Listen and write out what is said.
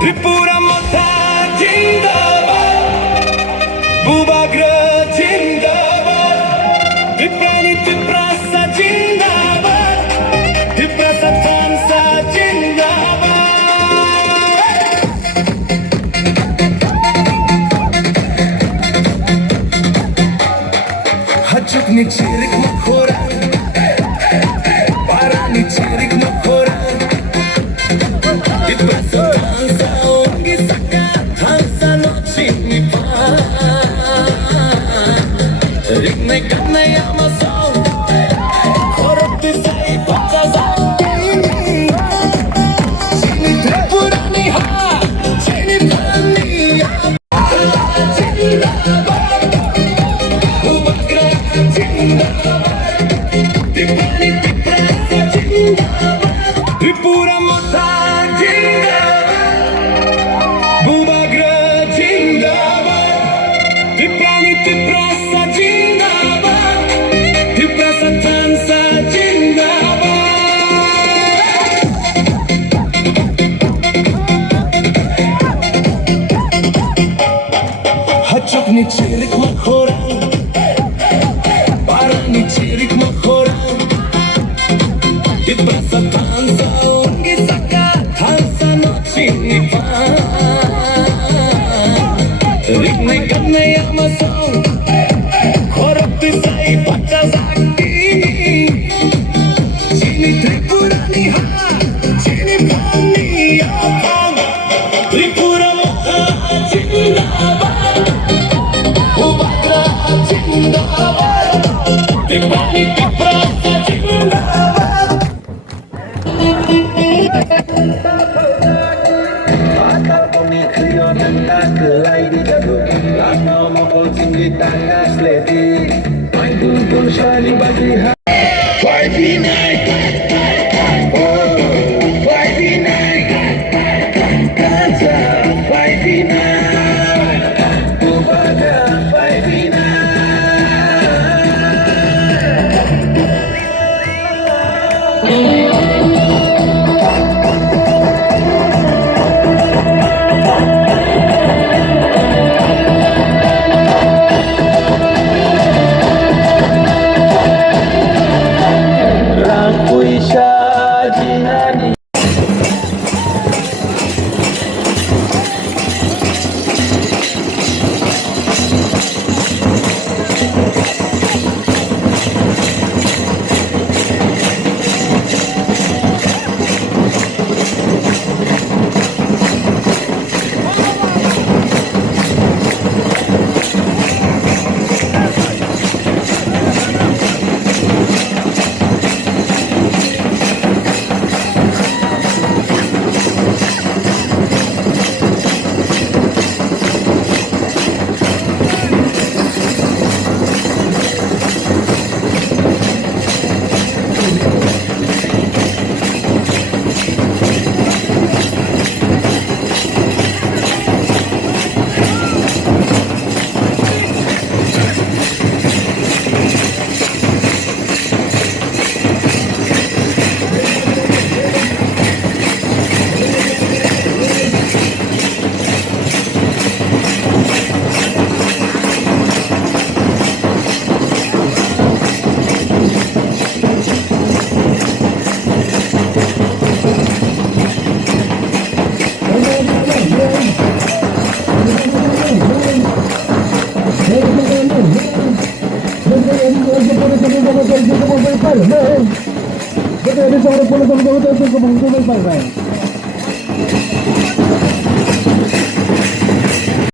त्रिपुरा मोथा जिंदाबाद, बुबाग्र जिंदाबाद, त्रिप्रानी त्रिप्रासा जिंदाबाद, त्रिप्रासा थांसा जिंदाबाद. Hacukni cirik makhoran, parani cirik makhoran. Ibrasa tansa ongi saka, tansa no chini pa. Rikne kanne yamaso, koroti sai pacha zakini. Chini tripurani ha, chini pani ya. Jindabad, Ubagra jindabad, Tripani Triprasa jindabad, Tripura Motha jindabad, Bubagra jindabad, Tripani Triprasa jindabad, Triprasa Tansa jindabad. Hachukni cirik makhoran, parani cirik makhoran. Ibrasa tansa ongi saka, tansa no chini pa. Rikne kanne yamaso, koroti sai pacha zakini. Chini tripurani ha, chini pani ya pang. Tripura motha jindabad, Ubagra jindabad, Tripani Triprasa jindabad. Akal kami kriyon ang kelai di jaduk, lama mongol tinggi tangas leti, main tuntun shali bagi ha. 5v9, oh 5v9, kansa 5v9, Ubaga 5v9. Rangkuisha jinani. Betul,